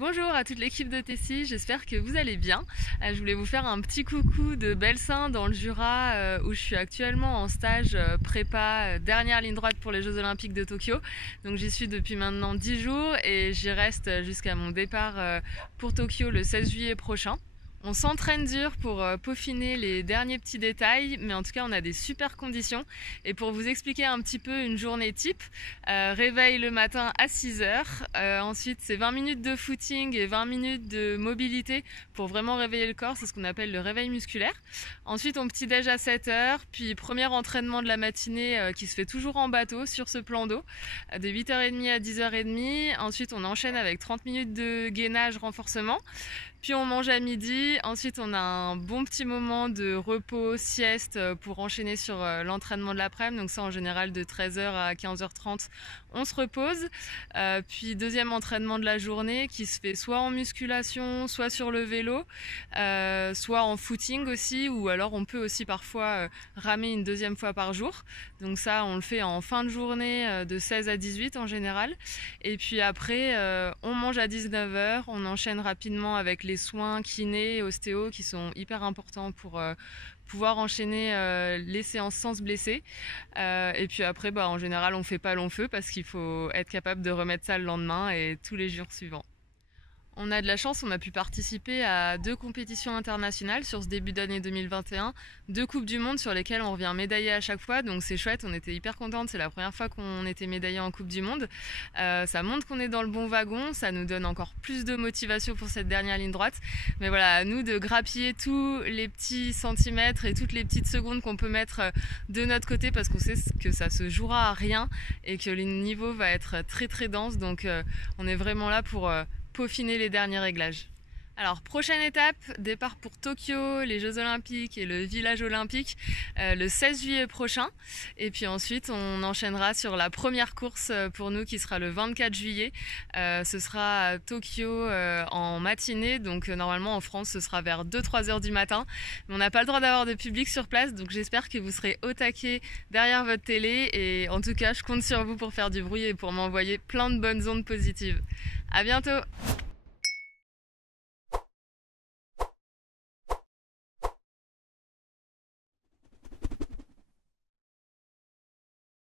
Bonjour à toute l'équipe de Tessie, j'espère que vous allez bien. Je voulais vous faire un petit coucou de Belsin dans le Jura où je suis actuellement en stage prépa dernière ligne droite pour les Jeux Olympiques de Tokyo. Donc j'y suis depuis maintenant 10 jours et j'y reste jusqu'à mon départ pour Tokyo le 16 juillet prochain. On s'entraîne dur pour peaufiner les derniers petits détails, mais en tout cas on a des super conditions. Et pour vous expliquer un petit peu une journée type, réveil le matin à 6h, ensuite c'est 20 minutes de footing et 20 minutes de mobilité pour vraiment réveiller le corps, c'est ce qu'on appelle le réveil musculaire. Ensuite on petit-déj à 7h, puis premier entraînement de la matinée qui se fait toujours en bateau sur ce plan d'eau, de 8h30 à 10h30. Ensuite on enchaîne avec 30 minutes de gainage renforcement. Puis on mange à midi, ensuite on a un bon petit moment de repos, sieste pour enchaîner sur l'entraînement de l'après-midi. Donc ça en général de 13h à 15h30 on se repose. Puis deuxième entraînement de la journée qui se fait soit en musculation, soit sur le vélo, soit en footing aussi, ou alors on peut aussi parfois ramer une deuxième fois par jour. Donc ça on le fait en fin de journée de 16 à 18 en général. Et puis après on mange à 19h, on enchaîne rapidement avec les soins kinés, ostéo qui sont hyper importants pour pouvoir enchaîner les séances sans se blesser. Et puis après, en général, on fait pas long feu parce qu'il faut être capable de remettre ça le lendemain et tous les jours suivants. On a de la chance, on a pu participer à 2 compétitions internationales sur ce début d'année 2021, 2 Coupes du Monde sur lesquelles on revient médaillé à chaque fois, donc c'est chouette, on était hyper contentes, c'est la première fois qu'on était médaillé en Coupe du Monde. Ça montre qu'on est dans le bon wagon, ça nous donne encore plus de motivation pour cette dernière ligne droite, mais voilà, à nous de grappiller tous les petits centimètres et toutes les petites secondes qu'on peut mettre de notre côté parce qu'on sait que ça se jouera à rien et que le niveau va être très très dense, donc on est vraiment là pour peaufiner les derniers réglages. Alors prochaine étape, départ pour Tokyo, les Jeux Olympiques et le village olympique le 16 juillet prochain. Et puis ensuite on enchaînera sur la première course pour nous qui sera le 24 juillet. Ce sera à Tokyo en matinée, donc normalement en France ce sera vers 2-3 heures du matin. Mais on n'a pas le droit d'avoir de public sur place, donc j'espère que vous serez au taquet derrière votre télé. Et en tout cas je compte sur vous pour faire du bruit et pour m'envoyer plein de bonnes ondes positives. À bientôt!